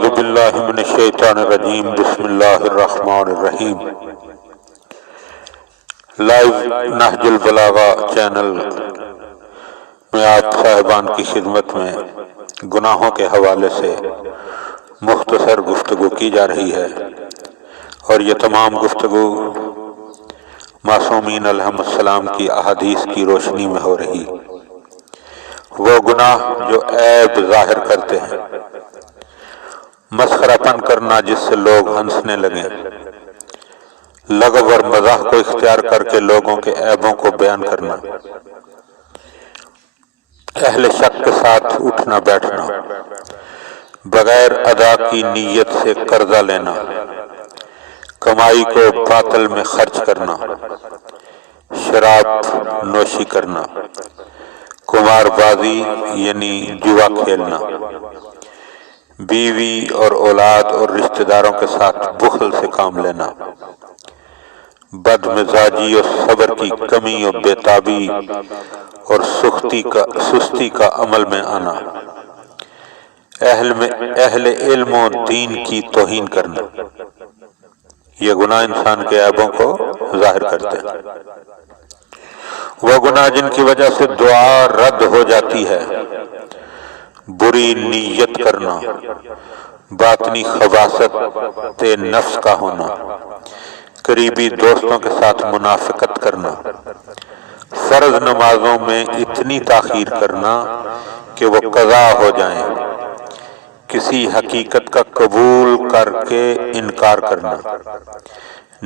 اعوذ باللہ من الشیطان الرجیم بسم اللہ الرحمن الرحیم۔ لائیو نہج البلاغہ چینل میں آج صاحبان کی خدمت میں گناہوں کے حوالے سے مختصر گفتگو کی جا رہی ہے، اور یہ تمام گفتگو معصومین علیہم السلام کی احادیث کی روشنی میں ہو رہی۔ وہ گناہ جو عیب ظاہر کرتے ہیں، مسخرہ پن کرنا جس سے لوگ ہنسنے لگیں، لغو اور مزاح کو اختیار کر کے لوگوں کے عیبوں کو بیان کرنا، اہل شک کے ساتھ اٹھنا بیٹھنا، بغیر ادا کی نیت سے قرضہ لینا، کمائی کو باطل میں خرچ کرنا، شراب نوشی کرنا، قمار بازی یعنی جوا کھیلنا، بیوی اور اولاد اور رشتہ داروں کے ساتھ بخل سے کام لینا، بد مزاجی اور صبر کی کمی اور بےتابی اور سستی کا عمل میں آنا، اہل علم و دین کی توہین کرنا، یہ گناہ انسان کے عیبوں کو ظاہر کرتے ہیں۔ وہ گناہ جن کی وجہ سے دعا رد ہو جاتی ہے، بری نیت کرنا، باطنی خباثت نفس کا ہونا، قریبی دوستوں کے ساتھ منافقت کرنا، فرض نمازوں میں اتنی تاخیر کرنا کہ وہ قضا ہو جائیں، کسی حقیقت کا قبول کر کے انکار کرنا،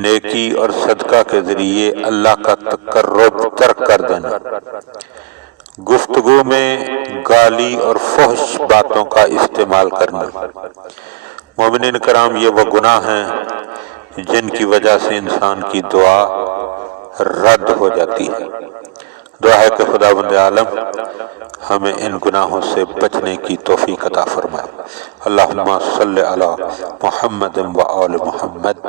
نیکی اور صدقہ کے ذریعے اللہ کا تقرب ترک کر دینا، گفتگو میں گالی اور فحش باتوں کا استعمال کرنا۔ مومنین کرام، یہ وہ گناہ ہیں جن کی وجہ سے انسان کی دعا رد ہو جاتی ہے۔ دعا ہے کہ خداوند عالم ہمیں ان گناہوں سے بچنے کی توفیق عطا فرمائے۔ اللہم صلی علی محمد و آل محمد۔